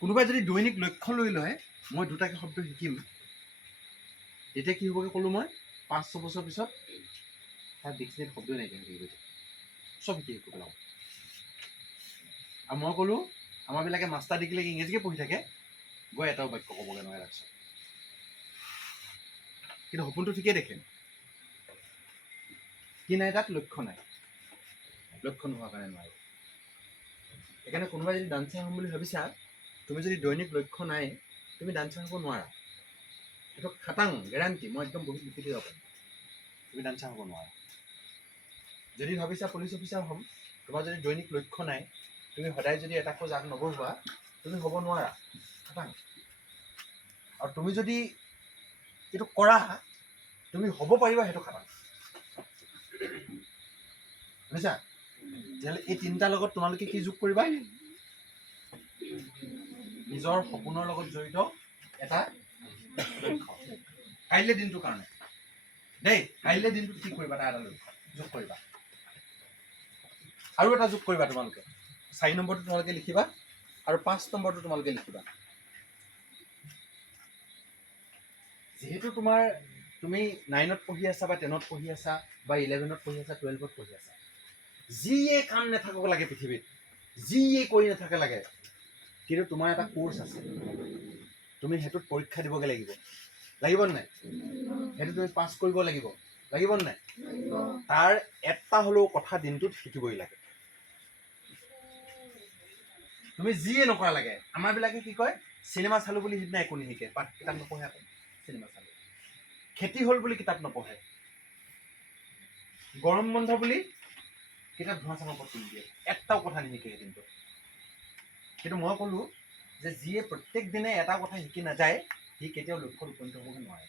কোনোবাই যদি দৈনিক লক্ষ্য লৈ লয় মই দুটাকে শব্দ শিকিম, তেতিয়া কি হ'বগৈ ক'লোঁ মই 5-6 বছৰ পিছত তাৰ ডিক্সনেৰীত শব্দই নাইকিয়া হৈ গৈ চব শিকি পেলাওঁ। আৰু মই ক'লোঁ আমাৰবিলাকে মাষ্টাৰ ডিগ্ৰীলৈকে ইংৰাজীকে পঢ়ি থাকে, গৈ এটাও বাক্য ক'বগৈ নোৱাৰে তাৰপিছত। কিন্তু সপোনটো ঠিকেই দেখে, কি নাই তাত লক্ষ্য নাই, লক্ষ্য নোহোৱাৰ কাৰণে নোৱাৰে। সেইকাৰণে কোনোবাই যদি ডান্সাৰ হ'ম বুলি ভাবিছা, তুমি যদি দৈনিক লক্ষ্য নাই তুমি ডান্সাৰ হ'ব নোৱাৰা। সেইটো খাটাং গেৰাণ্টি, মই একদম বহুত লিখি দিব পাৰিম, তুমি ডান্সাৰ হ'ব নোৱাৰা। যদি ভাবিছা পুলিচ অফিচাৰ হ'ম, তোমাৰ যদি দৈনিক লক্ষ্য নাই, তুমি সদায় যদি এটা খোজ আগ নবঢ়োৱা তুমি হ'ব নোৱাৰা, খাটাং। আৰু তুমি যদি এইটো কৰা তুমি হ'ব পাৰিবা, সেইটো খাটাং। বুজিছা? তেতিয়াহ'লে এই তিনিটাৰ লগত তোমালোকে কি যোগ কৰিবা? নিজৰ সপোনৰ লগত জড়িত এটা লক্ষ্য। কাইলৈ দিনটোৰ কাৰণে দেই, কাইলৈ দিনটোত কি কৰিবা তাৰ এটা লক্ষ্য যোগ কৰিবা। আৰু এটা যোগ কৰিবা তোমালোকে, 4 নম্বৰটো তোমালোকে লিখিবা আৰু 5 নম্বৰটো তোমালোকে লিখিবা। যিহেতু তুমি 9ত পঢ়ি আছা বা 10ত পঢ়ি আছা বা 11ত পঢ়ি আছা, 12ত পঢ়ি আছা, যিয়ে কাম নাথাকক লাগে পৃথিৱীত, যিয়ে কৰি নাথাকে লাগে, কিন্তু তোমাৰ এটা কোৰ্চ আছে, তুমি সেইটোত পৰীক্ষা দিবগৈ লাগিব, লাগিব নাই? সেইটো তুমি পাছ কৰিব লাগিব, লাগিব নাই? তাৰ এটা হ'লেও কথা দিনটোত শিকিবই লাগে। তুমি যিয়ে নকৰা লাগে। আমাৰবিলাকে কি কয়, চিনেমা চালোঁ বুলি সিদিনা একো নিশিকে, কিতাপ নপঢ়ে আকৌ চিনেমা চালোঁ। খেতি হ'ল বুলি কিতাপ নপঢ়ে, গৰম বন্ধ বুলি কিতাপ ধোঁৱা চাঙৰ ওপৰত তুলি দিয়ে, এটাও কথা নিশিকে দিনটো। কিন্তু মই ক'লোঁ যে যিয়ে প্ৰত্যেক দিনে এটা কথা শিকি নাযায় সি কেতিয়াও লক্ষ্যত উপনীত হ'বগৈ নোৱাৰে।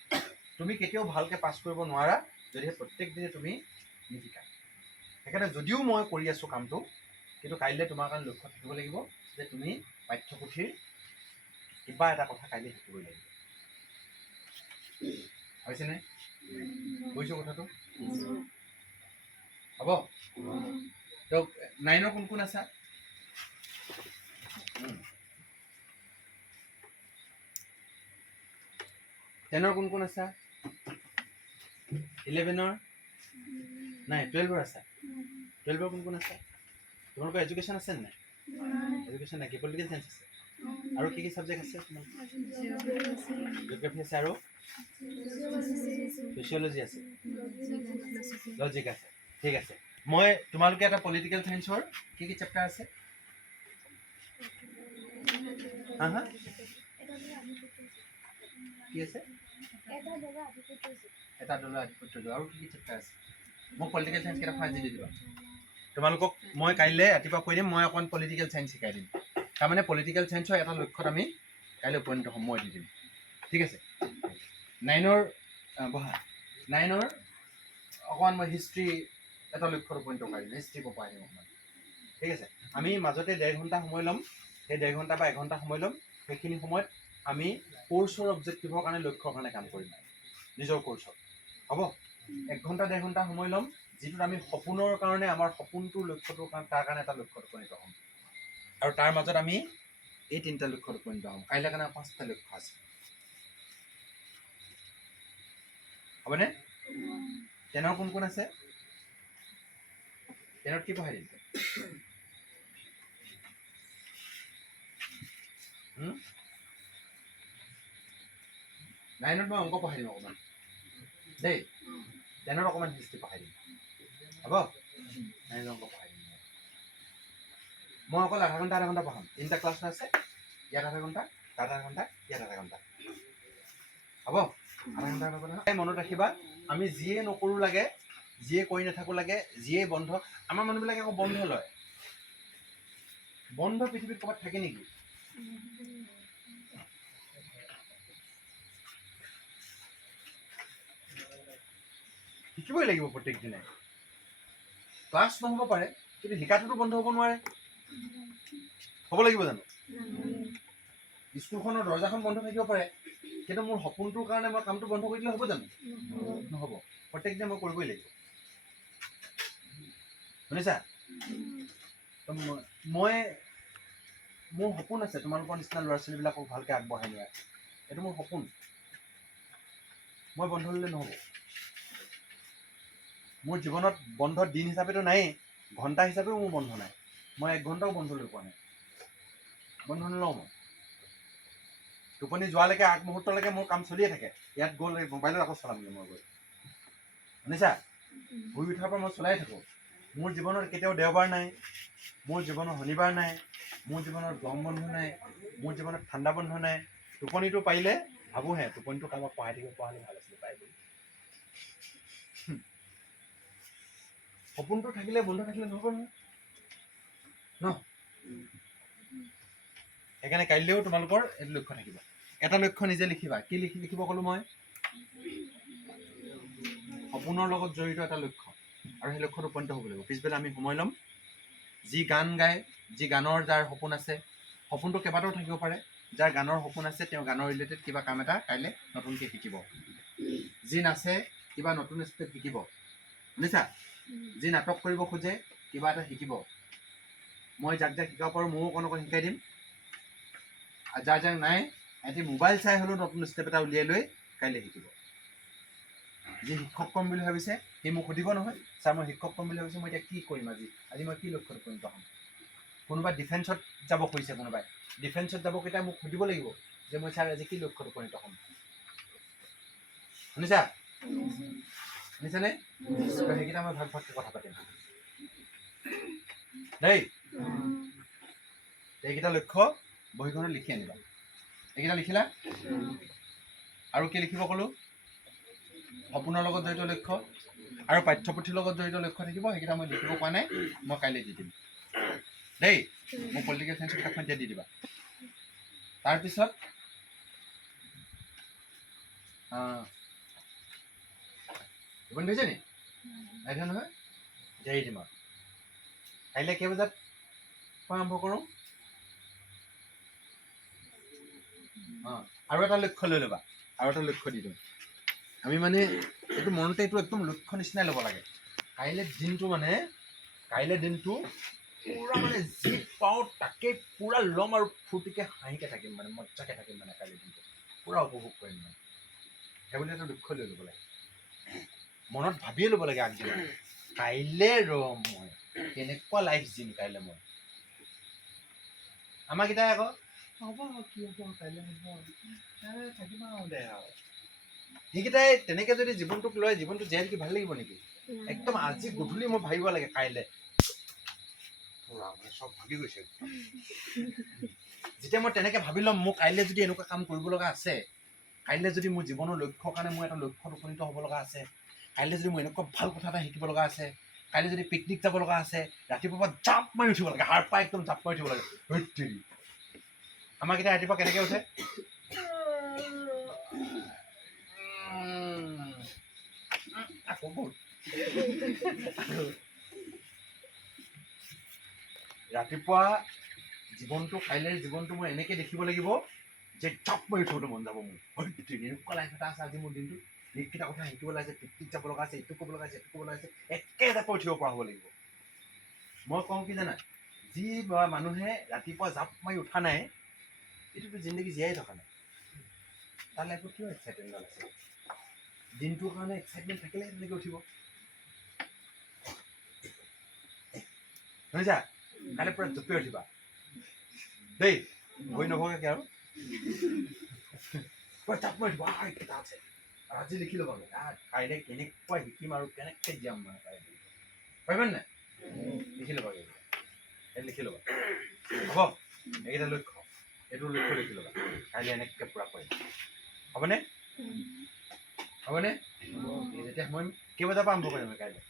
তুমি কেতিয়াও ভালকৈ পাছ কৰিব নোৱাৰা যদিহে প্ৰত্যেক দিনে তুমি নিশিকা। সেইকাৰণে যদিও মই কৰি আছোঁ কামটো, কিন্তু কাইলৈ তোমাৰ কাৰণে লক্ষ্য থাকিব লাগিব যে তুমি পাঠ্যপুথিৰ কিবা এটা কথা কাইলৈ শিকিবই লাগিব। হৈছেনে? বুজিছোঁ কথাটো? হ'ব? তো 9ৰ কোন কোন আছা? 10ৰ কোন কোন আছা? 11ৰ নাই, 12ৰ আছা? 12ৰ কোন কোন আছা? তোমালোকৰ এডুকেশ্যন আছে নাই? এডুকেশ্যন নাই, কি পলিটিকেল চায়েন্স আছে? আৰু কি কি ছাবজেক্ট আছে? জিঅ'গ্ৰাফী আছে আৰু ছ'চিয়লজি আছে, লজিক আছে। ঠিক আছে, মই তোমালোকে এটা পলিটিকেল চায়েন্সৰ কি কি চেপ্টাৰ আছে? হা হা কি আছে? এটা দলৰ আধিপত্য, আৰু কি কি চেপ্টাৰ আছে? মোক পলিটিকেল চায়েন্স কেইটা ফাৰ্ষ্ট দি দিবা। তোমালোকক মই কাইলৈ ৰাতিপুৱা কৈ দিম, মই অকণ পলিটিকেল চায়েন্স শিকাই দিম। তাৰমানে পলিটিকেল চায়েন্সৰ এটা লক্ষ্যত আমি কাইলৈ উপনীত হ'ম, মই দি দিম। ঠিক আছে? 9ৰ বহা, 9ৰ অকণমান মই হিষ্ট্ৰী এটা লক্ষ্যত উপনীত কৰাই দিম, হিষ্ট্ৰী পঢ়াই দিম অকণমান। ঠিক আছে? আমি মাজতে 1.5 ঘণ্টা সময় ল'ম, সেই 1.5 ঘণ্টা বা 1 ঘণ্টা সময় ল'ম। সেইখিনি সময়ত আমি কোৰ্চৰ অবজেক্টিভৰ কাৰণে লক্ষ্যৰ কাৰণে কাম কৰিম, নিজৰ কোৰ্চত। হ'ব? 1 ঘণ্টা 1.5 ঘণ্টা সময় ল'ম, যিটোত আমি সপোনৰ কাৰণে, আমাৰ সপোনটোৰ লক্ষ্যটোৰ কাৰণে, তাৰ কাৰণে এটা লক্ষ্যত উপনীত হ'ম। আৰু তাৰ মাজত আমি এই 3টা লক্ষ্যত উপনীত হ'ম। কাইলৈ কাৰণে 5টা লক্ষ্য আছে। হ'বনে? 10ৰ কোন কোন আছে? 10ত কি পঢ়াই দিম? 9ত মই অংক পঢ়াই দিম অকণমান দেই, 10ত অকণমান হিষ্ট্ৰী পঢ়াই দিম। হ'ব? 9ত অংক পঢ়াই দিম। মই অকল আধা ঘণ্টা পঢ়াম। 3টা ক্লাছ আছে, ইয়াত আধা ঘণ্টা, তাত আধা ঘণ্টা, ইয়াত আধা ঘণ্টা। হ'ব? আধা ঘণ্টা মনত ৰাখিবা, আমি যিয়ে নকৰোঁ লাগে, যিয়ে কৰি নাথাকোঁ লাগে, যিয়ে বন্ধ, আমাৰ মানুহবিলাকে আকৌ বন্ধ লয়। বন্ধ পৃথিৱীত ক'ৰবাত থাকে নেকি? শিকিবই লাগিব প্ৰত্যেক দিনাই। ক্লাছ নহ'ব পাৰে, কিন্তু শিকাটোতো বন্ধ হ'ব নোৱাৰে। হ'ব লাগিব জানো? স্কুলখনৰ দৰ্জাখন বন্ধ থাকিব পাৰে, কিন্তু মোৰ সপোনটোৰ কাৰণে মই কামটো বন্ধ কৰি দিলে হ'ব জানো? নহ'ব। প্ৰত্যেক দিনে মই কৰিবই লাগিব। শুনিছা? মই মোৰ সপোন আছে তোমালোকৰ নিচিনা ল'ৰা ছোৱালীবিলাকক ভালকৈ আগবঢ়াই নিয়া। এইটো মোৰ সপোন। মই বন্ধ ল'লে নহ'ব। মোৰ জীৱনত বন্ধ দিন হিচাপেতো নায়েই, ঘণ্টা হিচাপেও মোৰ বন্ধ নাই। মই 1 ঘণ্টাও বন্ধ লৈ পোৱা নাই। বন্ধ নলওঁ মই। টোপনি যোৱালৈকে আগমুহূৰ্তলৈকে মোৰ কাম চলিয়ে থাকে। ইয়াত গ'ল মোবাইলত আকৌ চলামগৈ মই গৈ। শুনিছা? শুই উঠাৰ পৰা মই চলাই থাকোঁ। মোৰ জীৱনত কেতিয়াও দেওবাৰ নাই, মোৰ জীৱনত শনিবাৰ নাই, মোৰ জীৱনত গৰম বন্ধ নাই, মোৰ জীৱনত ঠাণ্ডা বন্ধ নাই। টোপনিটো পাৰিলে ভাবোঁহে টোপনিটো কাৰোবাক পঢ়াই থাকিব পৰা হ'লে ভাল আছিলে পাই বুলি। সপোনটো থাকিলে বন্ধ থাকিলে নহ'ব নহয় ন? সেইকাৰণে কাইলৈও তোমালোকৰ এইটো লক্ষ্য থাকিব। এটা লক্ষ্য নিজে লিখিবা। কি লিখিব ক'লোঁ মই? সপোনৰ লগত জড়িত এটা লক্ষ্য, আৰু সেই লক্ষ্যত উপনীত হ'ব লাগিব। পিছবেলা আমি সময় ল'ম। যি গান গায়, যি গানৰ যাৰ সপোন আছে, সপোনটো কেইবাটাও থাকিব পাৰে। যাৰ গানৰ সপোন আছে তেওঁ গানৰ ৰিলেটেড কিবা কাম এটা কাইলৈ নতুনকৈ শিকিব। যি নাচে কিবা নতুন ষ্টেপ শিকিব। শুনিছা? যি নাটক কৰিব খোজে কিবা এটা শিকিব। মই যাক যাক শিকাব পাৰোঁ ময়ো অকণ অকণ শিকাই দিম। আৰু যাৰ যাক নাই সিহঁতি মোবাইল চাই হ'লেও নতুন ষ্টেপ এটা উলিয়াই লৈ কাইলৈ শিকিব। যি শিক্ষক ক'ম বুলি ভাবিছে সি মোক সুধিব নহয়, ছাৰ মই শিক্ষক ক'ম বুলি ভাবিছোঁ, মই এতিয়া কি কৰিম আজি মই কি লক্ষ্যত উপনীত হ'ম। কোনোবাই ডিফেন্সত যাব খুজিছে, কোনোবাই ডিফেন্সত যাব কেইটা মোক সুধিব লাগিব যে মই ছাৰ আজি কি লক্ষ্যত উপনীত হ'ম। শুনিছা? শুনিছানে? সেইকেইটা মই ভাগ ভাগকৈ কথা পাতিম দেই। এইকেইটা লক্ষ্য বহীখনত লিখি আনিবা। এইকেইটা লিখিলা? আৰু কি লিখিব ক'লোঁ? সপোনৰ লগত জড়িত লক্ষ্য আৰু পাঠ্যপুথিৰ লগত জড়িত লক্ষ্য থাকিব। সেইকেইটা মই লিখিব পৰা নাই, মই কাইলৈ দি দিম দেই। মোক পলিটিকেল চায়েন্সৰ কিতাপখন এতিয়া দি দিবা। তাৰপিছত টোপনি ধৰিছে নি? নাই ধৰা নহয়? এতিয়া এৰি দিম আৰু। কাইলৈ কেই বজাত আৰম্ভ কৰোঁ? আৰু এটা লক্ষ্য লৈ ল'বা। আৰু এটা লক্ষ্য দি দিওঁ। আমি মানে এইটো মনতে এইটো একদম লক্ষ্য নিচিনাই ল'ব লাগে। কাইলৈ দিনটো পুৰা মানে যি পাওঁ তাকে পুৰা ল'ম আৰু ফূৰ্তিকে হাঁহিকে থাকিম, মানে মজ্জাকে থাকিম, মানে কাইলৈ দিনটো পুৰা উপভোগ কৰিম মানে। সেইবুলি এটা লক্ষ্য লৈ ল'ব লাগে। মনত ভাবিয়ে ল'ব লাগে আগদিনা, কাইলৈ মই কেনেকুৱা লাইফ জিম কাইলৈ মই। আমাৰকেইটাই আকৌ হ'ব কি হ'ব কাইলৈ হ'ব থাকিম আৰু দে আৰু। সেইকেইটাই তেনেকে যদি জীৱনটোক লয়, জীৱনটো জীয়াই থাকি ভাল লাগিব নেকি? একদম আজি গধূলি মই ভাবিব লাগে কাইলৈ চব ভাবি গৈছে। যেতিয়া মই তেনেকে ভাবি ল'ম মোৰ কাইলৈ যদি এনেকুৱা কাম কৰিব লগা আছে, কাইলৈ যদি মোৰ জীৱনৰ লক্ষ্যৰ কাৰণে মোৰ এটা লক্ষ্যত উপনীত হ'ব লগা আছে, কাইলৈ যদি মোৰ এনেকুৱা ভাল কথা এটা শিকিব লগা আছে, কাইলৈ যদি পিকনিক যাব লগা আছে, ৰাতিপুৱা জাপ মাৰি উঠিব লাগে, সাৰ পাই একদম জাপ মাৰি উঠিব লাগে। আমাৰকেইটা ৰাতিপুৱা কেনেকৈ উঠে? ৰাতিপুৱা কাইলৈৰ জীৱনটো মই এনেকৈ দেখিব লাগিব যে জাপ মাৰি উঠিবলৈ মন যাব মোৰ। এনেকুৱা লাইফ এটা আছে আজি মোৰ দিনটো, এইকেইটা কথা শিকিব লাগিছে, পিকনিক যাব লগা আছে, এইটো ক'ব লগা আছে, এইটো ক'ব লগা আছে, একে জাপত উঠিব পৰা হ'ব লাগিব। মই কওঁ কি জানা, যি মানুহে ৰাতিপুৱা জাপ মাৰি উঠা নাই এইটোতো জিন্দগী জীয়াই থকা নাই। তাৰ লাইফত কিয় এক্সাইটমেণ্ট আছে? দিনটোৰ কাৰণে এক্সাইটমেণ্ট থাকিলেহে তেনেকৈ উঠিব। শুনিছা? কাইলৈ পুৰা জঁপিয়াই উঠিবা দেই, ভয় নভগাকে আৰু পুৰা জাপ মাৰি উঠিবা। কেইটা আছে আজি লিখি ল'বা, কাইলৈ কেনেকুৱা শিকিম আৰু কেনেকৈ জীয়াম মানে কাইলৈ পাৰিবা নাই? লিখি ল'বা, লিখি ল'বা হ'ব। এইকেইটা লক্ষ্য, এইটো লক্ষ্য লিখি ল'বা। কাইলৈ এনেকৈ পূৰা কৰিম, হ'বনে? হ'বনে? যেতিয়া মই কেইবজাৰ পৰা আৰম্ভ কৰিম কাইলৈ?